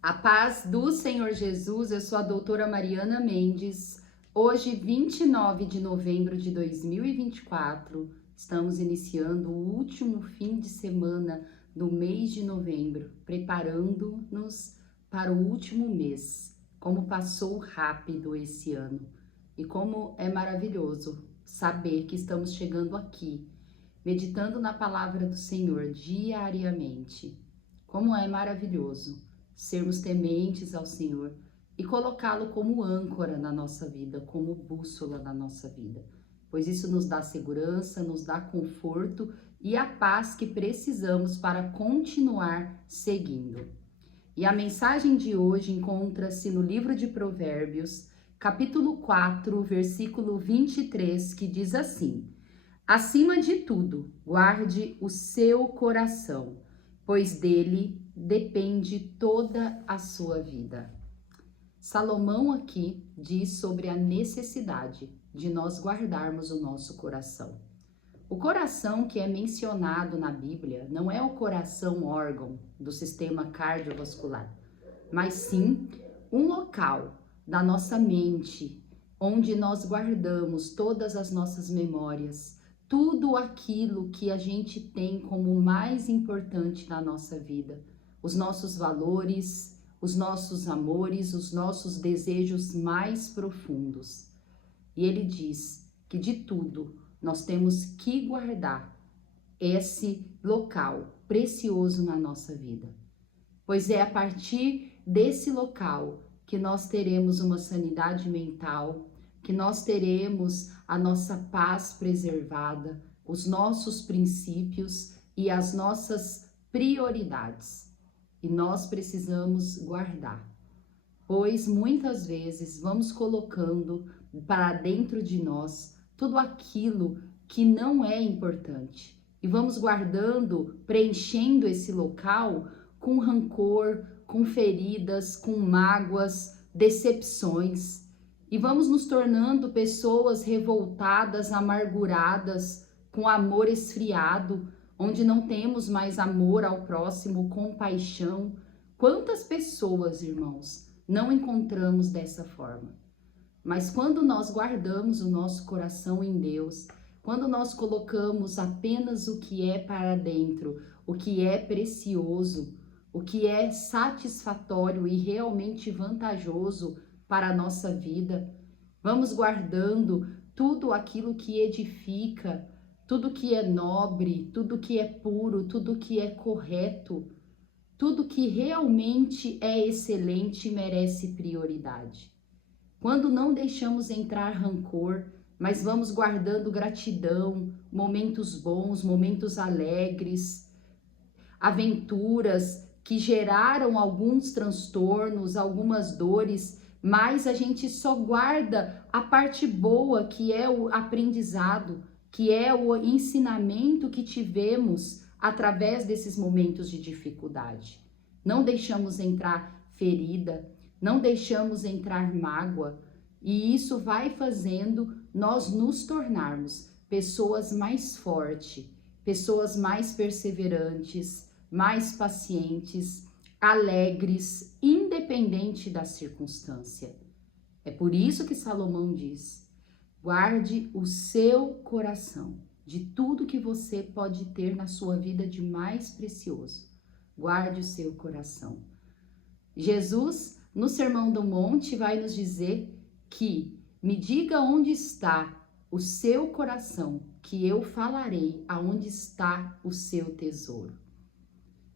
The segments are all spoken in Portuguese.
A paz do Senhor Jesus, eu sou a doutora Mariana Mendes. Hoje, 29 de novembro de 2024, estamos iniciando o último fim de semana do mês de novembro, preparando-nos para o último mês. Como passou rápido esse ano e como é maravilhoso saber que estamos chegando aqui, meditando na palavra do Senhor diariamente. Como é maravilhoso sermos tementes ao Senhor e colocá-lo como âncora na nossa vida, como bússola na nossa vida, pois isso nos dá segurança, nos dá conforto e a paz que precisamos para continuar seguindo. E a mensagem de hoje encontra-se no livro de Provérbios, capítulo 4, versículo 23, que diz assim: Acima de tudo, guarde o seu coração, pois dele depende toda a sua vida. Salomão aqui diz sobre a necessidade de nós guardarmos o nosso coração. O coração que é mencionado na Bíblia não é o coração órgão do sistema cardiovascular, mas sim um local da nossa mente onde nós guardamos todas as nossas memórias, tudo aquilo que a gente tem como mais importante na nossa vida, os nossos valores, os nossos amores, os nossos desejos mais profundos. E ele diz que de tudo nós temos que guardar esse local precioso na nossa vida, pois é a partir desse local que nós teremos uma sanidade mental, que nós teremos a nossa paz preservada, os nossos princípios e as nossas prioridades. E nós precisamos guardar, pois muitas vezes vamos colocando para dentro de nós tudo aquilo que não é importante e vamos guardando, preenchendo esse local com rancor, com feridas, com mágoas, decepções, e vamos nos tornando pessoas revoltadas, amarguradas, com amor esfriado, onde não temos mais amor ao próximo, compaixão. Quantas pessoas, irmãos, não encontramos dessa forma? Mas quando nós guardamos o nosso coração em Deus, quando nós colocamos apenas o que é para dentro, o que é precioso, o que é satisfatório e realmente vantajoso para a nossa vida, vamos guardando tudo aquilo que edifica, tudo que é nobre, tudo que é puro, tudo que é correto, tudo que realmente é excelente e merece prioridade. Quando não deixamos entrar rancor, mas vamos guardando gratidão, momentos bons, momentos alegres, aventuras que geraram alguns transtornos, algumas dores, mas a gente só guarda a parte boa, que é o aprendizado, que é o ensinamento que tivemos através desses momentos de dificuldade. Não deixamos entrar ferida, não deixamos entrar mágoa, e isso vai fazendo nós nos tornarmos pessoas mais fortes, pessoas mais perseverantes, mais pacientes, alegres, independente da circunstância. É por isso que Salomão diz: guarde o seu coração de tudo que você pode ter na sua vida de mais precioso. Guarde o seu coração. Jesus, no Sermão do Monte, vai nos dizer que me diga onde está o seu coração, que eu falarei aonde está o seu tesouro.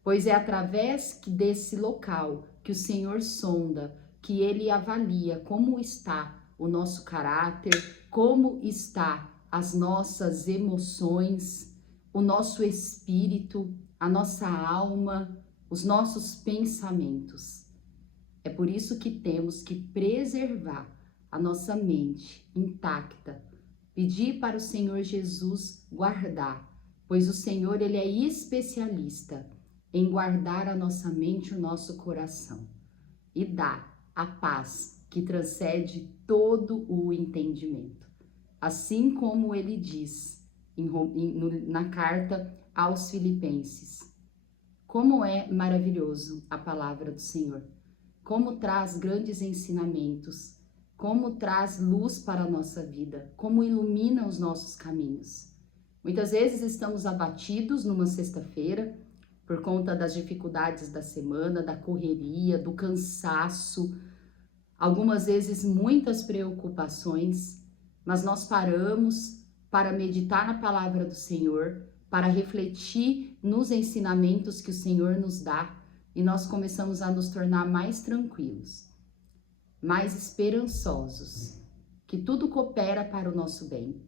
Pois é através desse local que o Senhor sonda, que Ele avalia como está o nosso caráter, como está as nossas emoções, o nosso espírito, a nossa alma, os nossos pensamentos. É por isso que temos que preservar a nossa mente intacta, pedir para o Senhor Jesus guardar, pois o Senhor, Ele é especialista em guardar a nossa mente e o nosso coração e dá a paz que transcende todo o entendimento. Assim como ele diz na carta aos Filipenses. Como é maravilhoso a palavra do Senhor. como traz grandes ensinamentos, como traz luz para a nossa vida, como ilumina os nossos caminhos. Muitas vezes estamos abatidos numa sexta-feira por conta das dificuldades da semana, da correria, do cansaço, algumas vezes muitas preocupações, mas nós paramos para meditar na palavra do Senhor, para refletir nos ensinamentos que o Senhor nos dá, e nós começamos a nos tornar mais tranquilos, mais esperançosos, que tudo coopera para o nosso bem.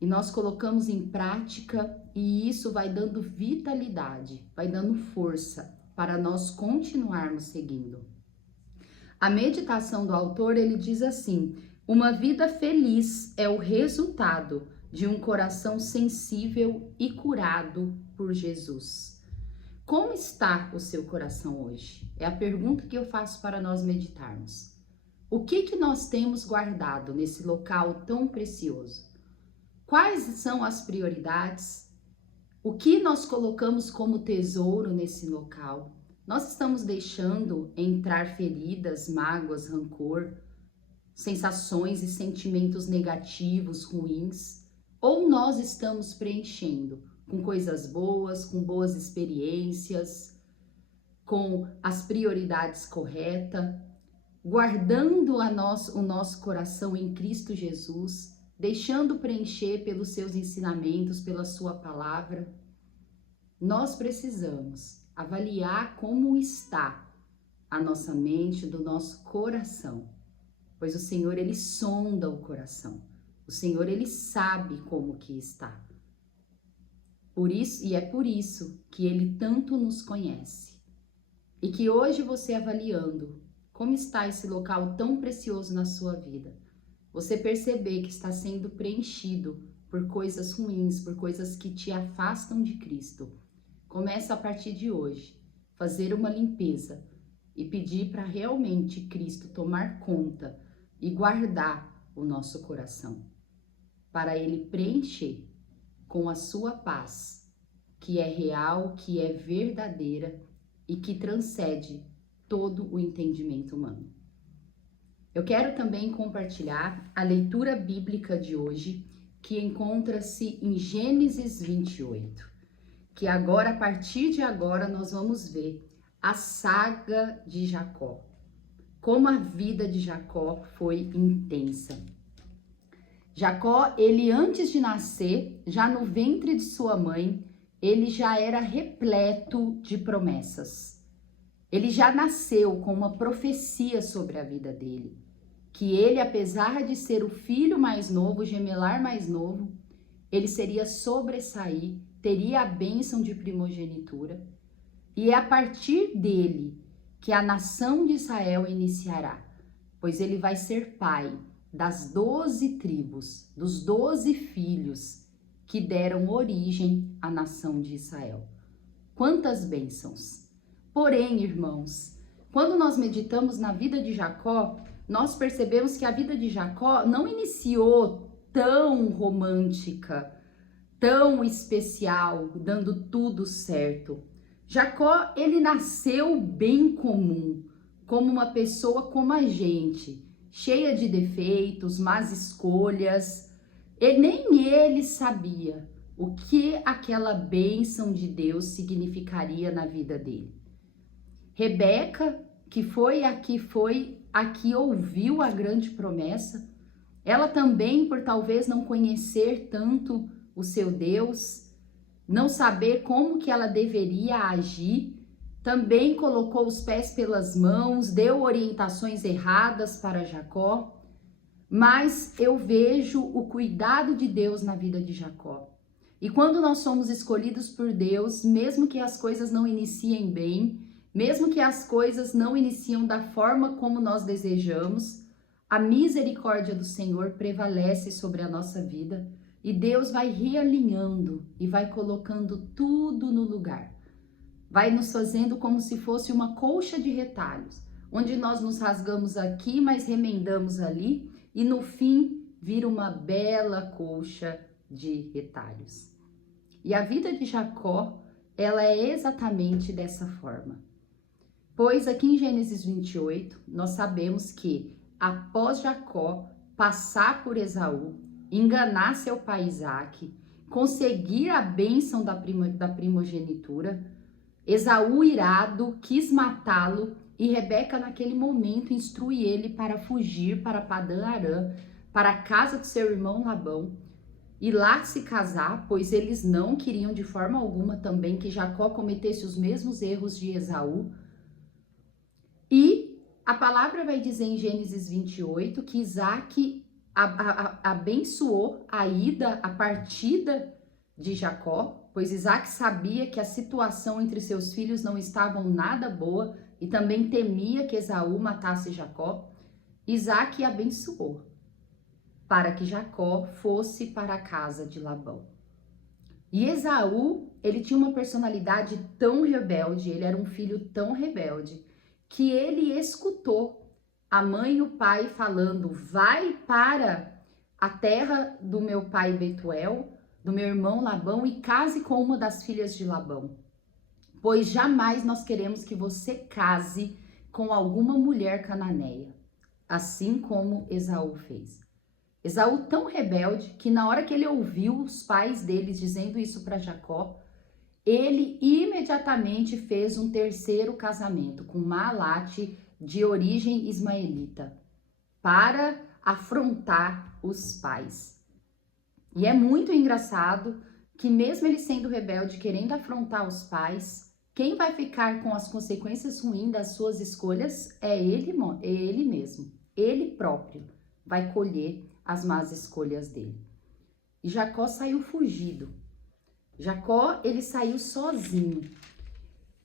E nós colocamos em prática e isso vai dando vitalidade, vai dando força para nós continuarmos seguindo. A meditação do autor, ele diz assim: uma vida feliz é o resultado de um coração sensível e curado por Jesus. Como está o seu coração hoje? É a pergunta que eu faço para nós meditarmos. O que nós temos guardado nesse local tão precioso? Quais são as prioridades? O que nós colocamos como tesouro nesse local? Nós estamos deixando entrar feridas, mágoas, rancor, sensações e sentimentos negativos, ruins? Ou nós estamos preenchendo com coisas boas, com boas experiências, com as prioridades corretas, guardando o nosso coração em Cristo Jesus, deixando preencher pelos seus ensinamentos, pela sua palavra? Nós precisamos avaliar como está a nossa mente, do nosso coração, pois o Senhor, ele sonda o coração. O Senhor, ele sabe como que está. Por isso, e é por isso que ele tanto nos conhece. E que hoje você avaliando como está esse local tão precioso na sua vida, você perceber que está sendo preenchido por coisas ruins, por coisas que te afastam de Cristo, começa a partir de hoje fazer uma limpeza e pedir para realmente Cristo tomar conta e guardar o nosso coração, para ele preencher com a sua paz, que é real, que é verdadeira e que transcende todo o entendimento humano. Eu quero também compartilhar a leitura bíblica de hoje, que encontra-se em Gênesis 28, que agora, a partir de agora, nós vamos ver a saga de Jacó, como a vida de Jacó foi intensa. Jacó, ele antes de nascer, já no ventre de sua mãe, ele já era repleto de promessas. Ele já nasceu com uma profecia sobre a vida dele, que ele, apesar de ser o filho mais novo, o gemelar mais novo, ele seria sobressair, teria a bênção de primogenitura, e é a partir dele que a nação de Israel iniciará, pois ele vai ser pai das 12 tribos, dos 12 filhos que deram origem à nação de Israel. Quantas bênçãos! Porém, irmãos, quando nós meditamos na vida de Jacó, nós percebemos que a vida de Jacó não iniciou tão romântica, tão especial, dando tudo certo. Jacó, ele nasceu bem comum, como uma pessoa como a gente, cheia de defeitos, más escolhas, e nem ele sabia o que aquela bênção de Deus significaria na vida dele. Rebeca, que foi a que ouviu a grande promessa, ela também, por talvez não conhecer tanto o seu Deus, não saber como que ela deveria agir, também colocou os pés pelas mãos, deu orientações erradas para Jacó, mas eu vejo o cuidado de Deus na vida de Jacó. E quando nós somos escolhidos por Deus, mesmo que as coisas não iniciem bem, mesmo que as coisas não iniciam da forma como nós desejamos, a misericórdia do Senhor prevalece sobre a nossa vida e Deus vai realinhando e vai colocando tudo no lugar. Vai nos fazendo como se fosse uma colcha de retalhos, onde nós nos rasgamos aqui, mas remendamos ali e no fim vira uma bela colcha de retalhos. E a vida de Jacó, ela é exatamente dessa forma. Pois aqui em Gênesis 28, nós sabemos que após Jacó passar por Esaú, enganar seu pai Isaque, conseguir a bênção da primogenitura, Esaú, irado, quis matá-lo e Rebeca, naquele momento, instrui ele para fugir para Padã-Arã, para a casa do seu irmão Labão, e lá se casar, pois eles não queriam de forma alguma também que Jacó cometesse os mesmos erros de Esaú. E a palavra vai dizer em Gênesis 28 que Isaque abençoou a ida, a partida de Jacó, pois Isaque sabia que a situação entre seus filhos não estava nada boa e também temia que Esaú matasse Jacó. Isaque abençoou para que Jacó fosse para a casa de Labão. E Esaú, ele tinha uma personalidade tão rebelde, ele era um filho tão rebelde, que ele escutou a mãe e o pai falando: vai para a terra do meu pai Betuel, do meu irmão Labão, e case com uma das filhas de Labão, pois jamais nós queremos que você case com alguma mulher cananeia, assim como Esaú fez. Esaú tão rebelde que na hora que ele ouviu os pais dele dizendo isso para Jacó, ele imediatamente fez um terceiro casamento com Maalate, de origem ismaelita, para afrontar os pais. E é muito engraçado que mesmo ele sendo rebelde, querendo afrontar os pais, quem vai ficar com as consequências ruins das suas escolhas é ele mesmo, ele próprio vai colher as más escolhas dele. E Jacó saiu fugido. Jacó, ele saiu sozinho.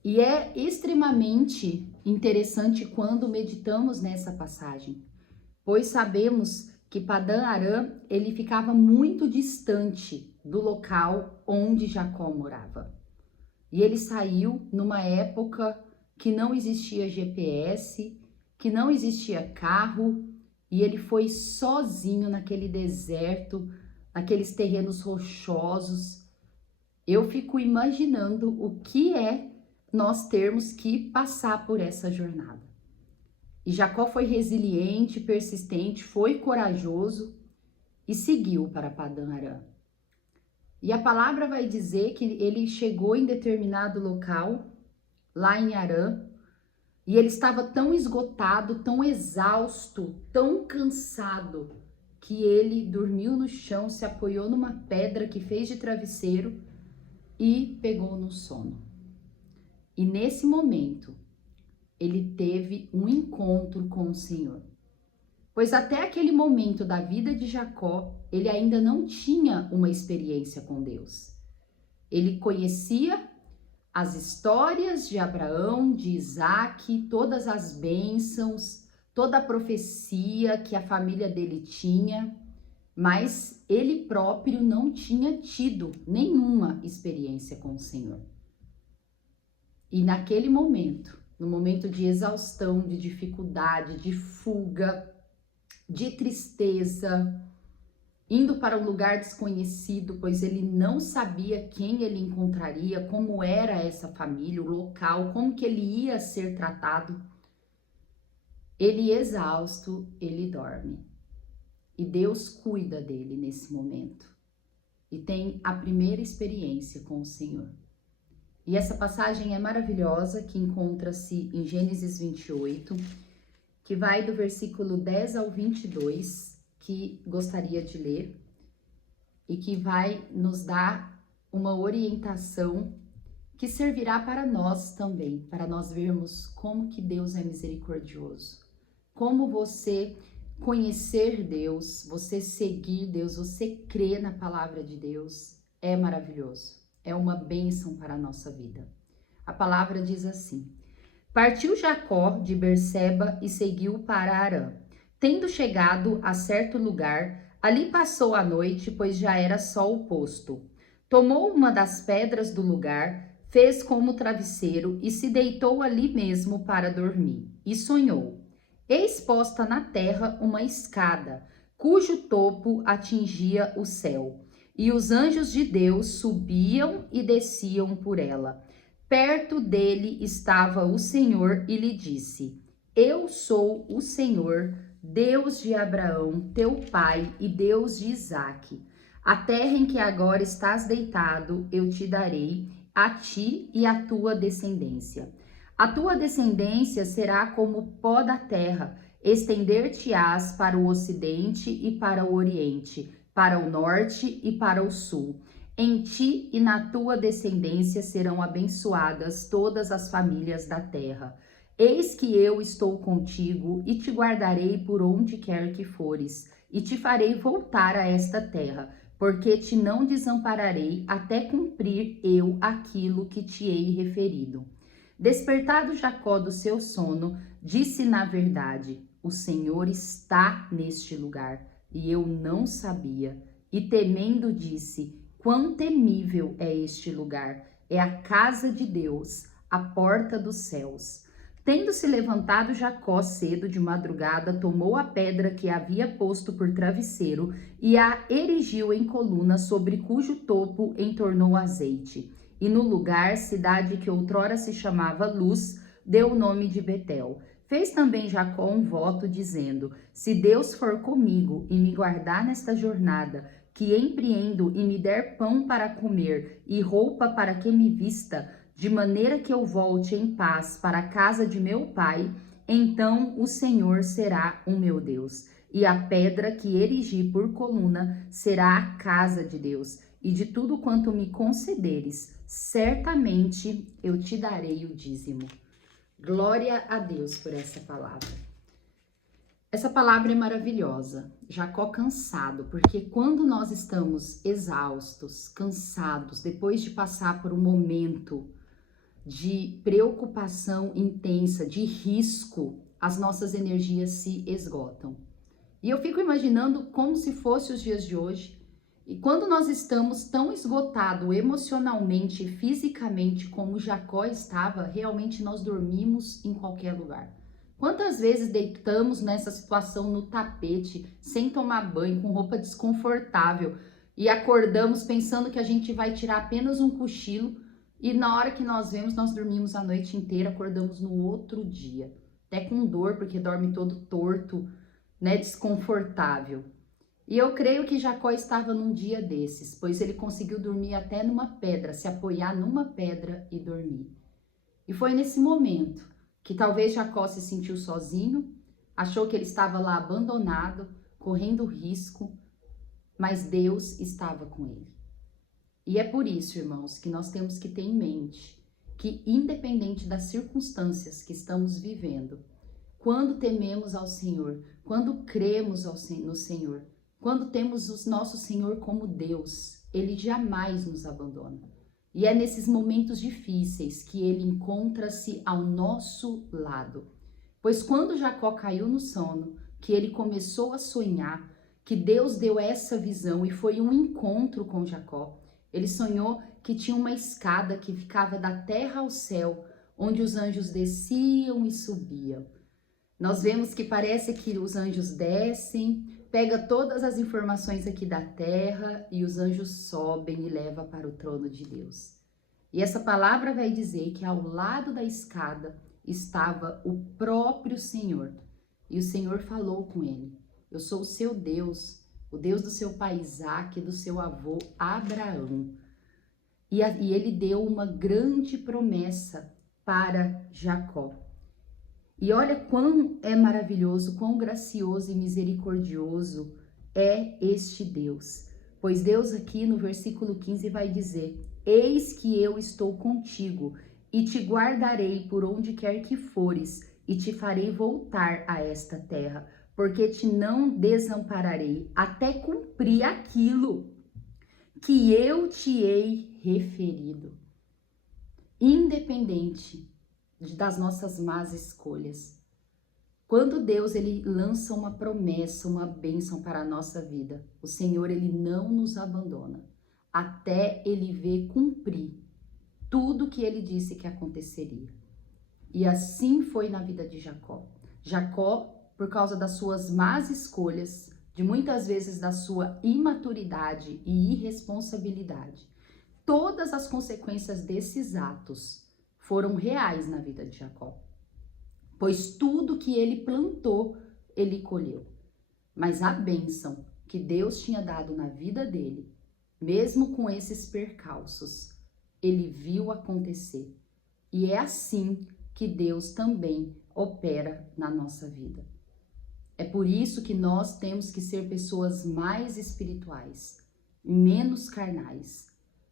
E é extremamente interessante quando meditamos nessa passagem, pois sabemos que Padã-Arã, ele ficava muito distante do local onde Jacó morava. E ele saiu numa época que não existia GPS, que não existia carro, e ele foi sozinho naquele deserto, naqueles terrenos rochosos. Eu fico imaginando o que é nós termos que passar por essa jornada. E Jacó foi resiliente, persistente, foi corajoso e seguiu para Padã-Arã. E a palavra vai dizer que ele chegou em determinado local, lá em Arã, e ele estava tão esgotado, tão exausto, tão cansado, que ele dormiu no chão, se apoiou numa pedra que fez de travesseiro e pegou no sono. E nesse momento, ele teve um encontro com o Senhor. Pois até aquele momento da vida de Jacó, ele ainda não tinha uma experiência com Deus. Ele conhecia as histórias de Abraão, de Isaque, todas as bênçãos, toda a profecia que a família dele tinha, mas ele próprio não tinha tido nenhuma experiência com o Senhor. E naquele momento, no momento de exaustão, de dificuldade, de fuga, de tristeza, indo para um lugar desconhecido, pois ele não sabia quem ele encontraria, como era essa família, o local, como que ele ia ser tratado. Ele exausto, ele dorme. E Deus cuida dele nesse momento. E tem a primeira experiência com o Senhor. E essa passagem é maravilhosa, que encontra-se em Gênesis 28, que vai do versículo 10 ao 22, que gostaria de ler, e que vai nos dar uma orientação que servirá para nós também, para nós vermos como que Deus é misericordioso, como você conhecer Deus, você seguir Deus, você crer na palavra de Deus, é maravilhoso, é uma bênção para a nossa vida. A palavra diz assim: partiu Jacó de Berseba e seguiu para Arã. Tendo chegado a certo lugar, ali passou a noite, pois já era sol posto. Tomou uma das pedras do lugar, fez como travesseiro e se deitou ali mesmo para dormir. E sonhou. Eis posta na terra uma escada, cujo topo atingia o céu, e os anjos de Deus subiam e desciam por ela. Perto dele estava o Senhor e lhe disse: Eu sou o Senhor, Deus de Abraão, teu pai, e Deus de Isaque. A terra em que agora estás deitado, eu te darei, a ti e à tua descendência. A tua descendência será como o pó da terra, estender-te-ás para o ocidente e para o oriente, para o norte e para o sul. Em ti e na tua descendência serão abençoadas todas as famílias da terra. Eis que eu estou contigo e te guardarei por onde quer que fores, e te farei voltar a esta terra, porque te não desampararei até cumprir eu aquilo que te hei referido. Despertado Jacó do seu sono, disse na verdade: O Senhor está neste lugar, e eu não sabia. E temendo disse: Quão temível é este lugar! É a casa de Deus, a porta dos céus. Tendo se levantado Jacó cedo de madrugada, tomou a pedra que havia posto por travesseiro e a erigiu em coluna, sobre cujo topo entornou azeite. E no lugar, cidade que outrora se chamava Luz, deu o nome de Betel. Fez também Jacó um voto, dizendo: Se Deus for comigo e me guardar nesta jornada, que empreendo, e me der pão para comer e roupa para que me vista, de maneira que eu volte em paz para a casa de meu pai, então o Senhor será o meu Deus. E a pedra que erigi por coluna será a casa de Deus. E de tudo quanto me concederes, certamente eu te darei o dízimo. Glória a Deus por essa palavra. Essa palavra é maravilhosa. Jacó cansado, porque quando nós estamos exaustos, cansados, depois de passar por um momento de preocupação intensa, de risco, as nossas energias se esgotam. E eu fico imaginando como se fosse os dias de hoje. E quando nós estamos tão esgotados emocionalmente e fisicamente como Jacó estava, realmente nós dormimos em qualquer lugar. Quantas vezes deitamos nessa situação no tapete, sem tomar banho, com roupa desconfortável, e acordamos pensando que a gente vai tirar apenas um cochilo, e na hora que nós vemos, nós dormimos a noite inteira, acordamos no outro dia, até com dor, porque dorme todo torto, né, desconfortável. E eu creio que Jacó estava num dia desses, pois ele conseguiu dormir até numa pedra, se apoiar numa pedra e dormir. E foi nesse momento que talvez Jacó se sentiu sozinho, achou que ele estava lá abandonado, correndo risco, mas Deus estava com ele. E é por isso, irmãos, que nós temos que ter em mente que, independente das circunstâncias que estamos vivendo, quando tememos ao Senhor, quando cremos no Senhor, quando temos o nosso Senhor como Deus, Ele jamais nos abandona. E é nesses momentos difíceis que Ele encontra-se ao nosso lado. Pois quando Jacó caiu no sono, que ele começou a sonhar, que Deus deu essa visão e foi um encontro com Jacó. Ele sonhou que tinha uma escada que ficava da terra ao céu, onde os anjos desciam e subiam. Nós vemos que parece que os anjos descem, pega todas as informações aqui da terra e os anjos sobem e levam para o trono de Deus. E essa palavra vai dizer que ao lado da escada estava o próprio Senhor. E o Senhor falou com ele: Eu sou o seu Deus, o Deus do seu pai Isaque e do seu avô Abraão. E ele deu uma grande promessa para Jacó. E olha quão é maravilhoso, quão gracioso e misericordioso é este Deus. Pois Deus aqui no versículo 15 vai dizer: Eis que eu estou contigo e te guardarei por onde quer que fores e te farei voltar a esta terra, porque te não desampararei até cumprir aquilo que eu te hei referido. Independente das nossas más escolhas. Quando Deus ele lança uma promessa, uma bênção para a nossa vida, o Senhor ele não nos abandona até ele ver cumprir tudo que ele disse que aconteceria. E assim foi na vida de Jacó. Jacó, por causa das suas más escolhas, de muitas vezes da sua imaturidade e irresponsabilidade, todas as consequências desses atos foram reais na vida de Jacó, pois tudo que ele plantou, ele colheu. Mas a bênção que Deus tinha dado na vida dele, mesmo com esses percalços, ele viu acontecer. E é assim que Deus também opera na nossa vida. É por isso que nós temos que ser pessoas mais espirituais, menos carnais.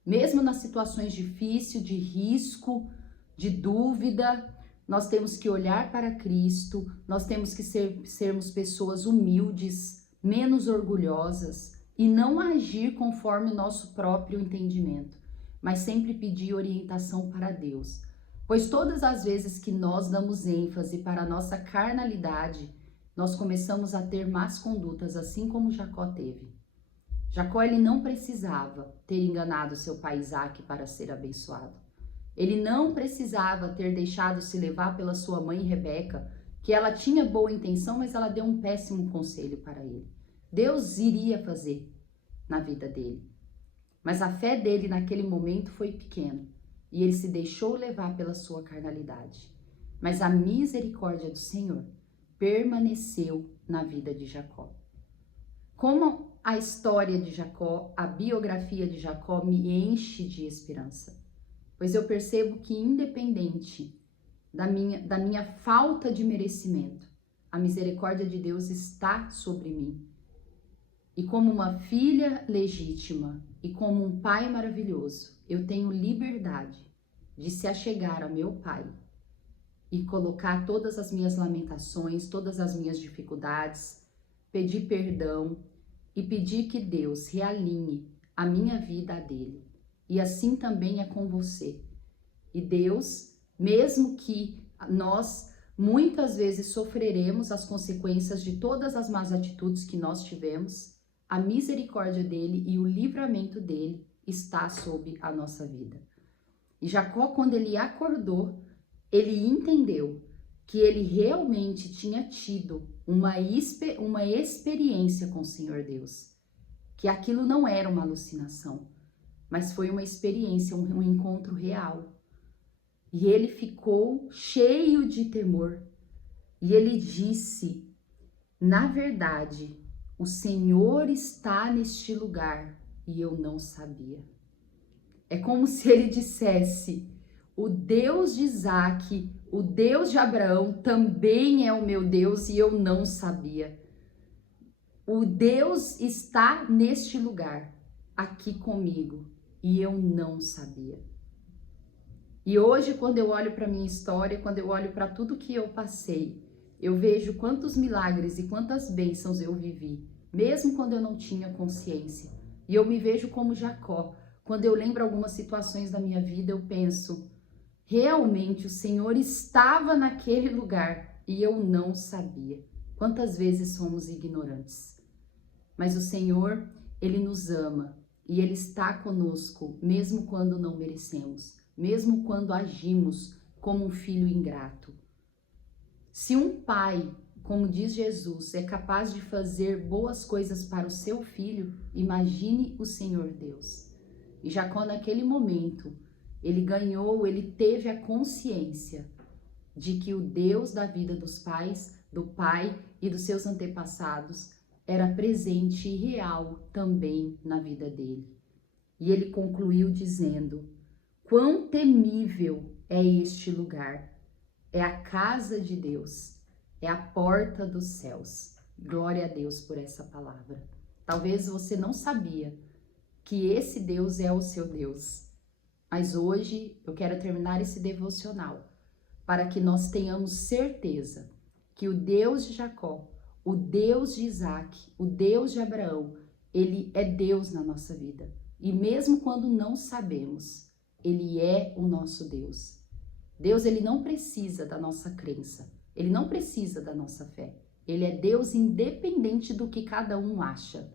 Mesmo nas situações difíceis, de risco, de dúvida, nós temos que olhar para Cristo, nós temos que sermos pessoas humildes, menos orgulhosas e não agir conforme o nosso próprio entendimento, mas sempre pedir orientação para Deus. Pois todas as vezes que nós damos ênfase para a nossa carnalidade, nós começamos a ter más condutas, assim como Jacó teve. Jacó, ele não precisava ter enganado seu pai Isaque para ser abençoado. Ele não precisava ter deixado se levar pela sua mãe Rebeca, que ela tinha boa intenção, mas ela deu um péssimo conselho para ele. Deus iria fazer na vida dele. Mas a fé dele naquele momento foi pequena e ele se deixou levar pela sua carnalidade. Mas a misericórdia do Senhor permaneceu na vida de Jacó. Como a história de Jacó, a biografia de Jacó me enche de esperança, pois eu percebo que independente da minha falta de merecimento, a misericórdia de Deus está sobre mim. E como uma filha legítima e como um pai maravilhoso, eu tenho liberdade de se achegar a meu pai e colocar todas as minhas lamentações, todas as minhas dificuldades, pedir perdão e pedir que Deus realinhe a minha vida à dele. E assim também é com você. E Deus, mesmo que nós muitas vezes sofreremos as consequências de todas as más atitudes que nós tivemos, a misericórdia dele e o livramento dele está sobre a nossa vida. E Jacó, quando ele acordou, ele entendeu que ele realmente tinha tido uma experiência com o Senhor Deus, que aquilo não era uma alucinação, mas foi uma experiência, um encontro real. E ele ficou cheio de temor. E ele disse: na verdade, o Senhor está neste lugar e eu não sabia. É como se ele dissesse: o Deus de Isaque, o Deus de Abraão também é o meu Deus e eu não sabia. O Deus está neste lugar, aqui comigo, e eu não sabia. E hoje, quando eu olho para minha história, quando eu olho para tudo que eu passei, eu vejo quantos milagres e quantas bênçãos eu vivi, mesmo quando eu não tinha consciência. E eu me vejo como Jacó. Quando eu lembro algumas situações da minha vida, eu penso: realmente o Senhor estava naquele lugar e eu não sabia. Quantas vezes somos ignorantes? Mas o Senhor, Ele nos ama e Ele está conosco, mesmo quando não merecemos, mesmo quando agimos como um filho ingrato. Se um pai, como diz Jesus, é capaz de fazer boas coisas para o seu filho, imagine o Senhor Deus. E Jacó, naquele momento, ele teve a consciência de que o Deus da vida dos pais, do pai e dos seus antepassados era presente e real também na vida dele. E ele concluiu dizendo: quão temível é este lugar! É a casa de Deus, é a porta dos céus. Glória a Deus por essa palavra. Talvez você não sabia que esse Deus é o seu Deus. Mas hoje eu quero terminar esse devocional para que nós tenhamos certeza que o Deus de Jacó, o Deus de Isaque, o Deus de Abraão, Ele é Deus na nossa vida. E mesmo quando não sabemos, Ele é o nosso Deus. Deus, Ele não precisa da nossa crença, Ele não precisa da nossa fé. Ele é Deus independente do que cada um acha.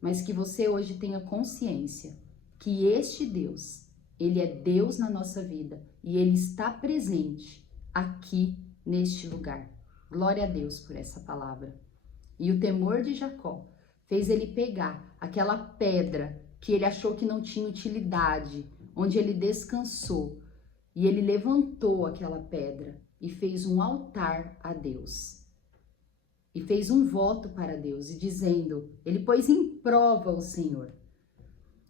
Mas que você hoje tenha consciência que este Deus, Ele é Deus na nossa vida e Ele está presente aqui neste lugar. Glória a Deus por essa palavra. E o temor de Jacó fez ele pegar aquela pedra que ele achou que não tinha utilidade, onde ele descansou, E ele levantou aquela pedra e fez um altar a Deus. E fez um voto para Deus, e dizendo, ele pôs em prova o Senhor.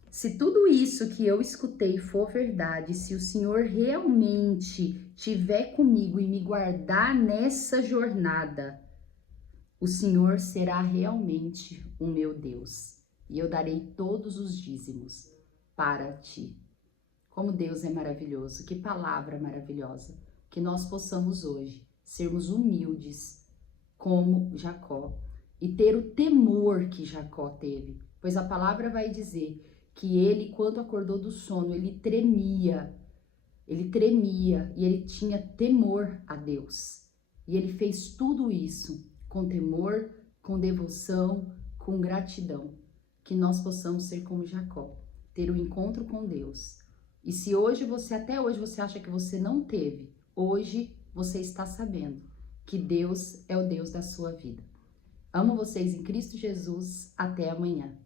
Se tudo isso que eu escutei for verdade, se o Senhor realmente estiver comigo e me guardar nessa jornada, o Senhor será realmente o meu Deus. E eu darei todos os dízimos para ti. Como Deus é maravilhoso, que palavra maravilhosa. Que nós possamos hoje sermos humildes como Jacó e ter o temor que Jacó teve. Pois a palavra vai dizer que ele, quando acordou do sono, ele tremia e ele tinha temor a Deus. E ele fez tudo isso com temor, com devoção, com gratidão. Que nós possamos ser como Jacó, ter o encontro com Deus. E se hoje até hoje você acha que você não teve, hoje você está sabendo que Deus é o Deus da sua vida. Amo vocês em Cristo Jesus. Até amanhã.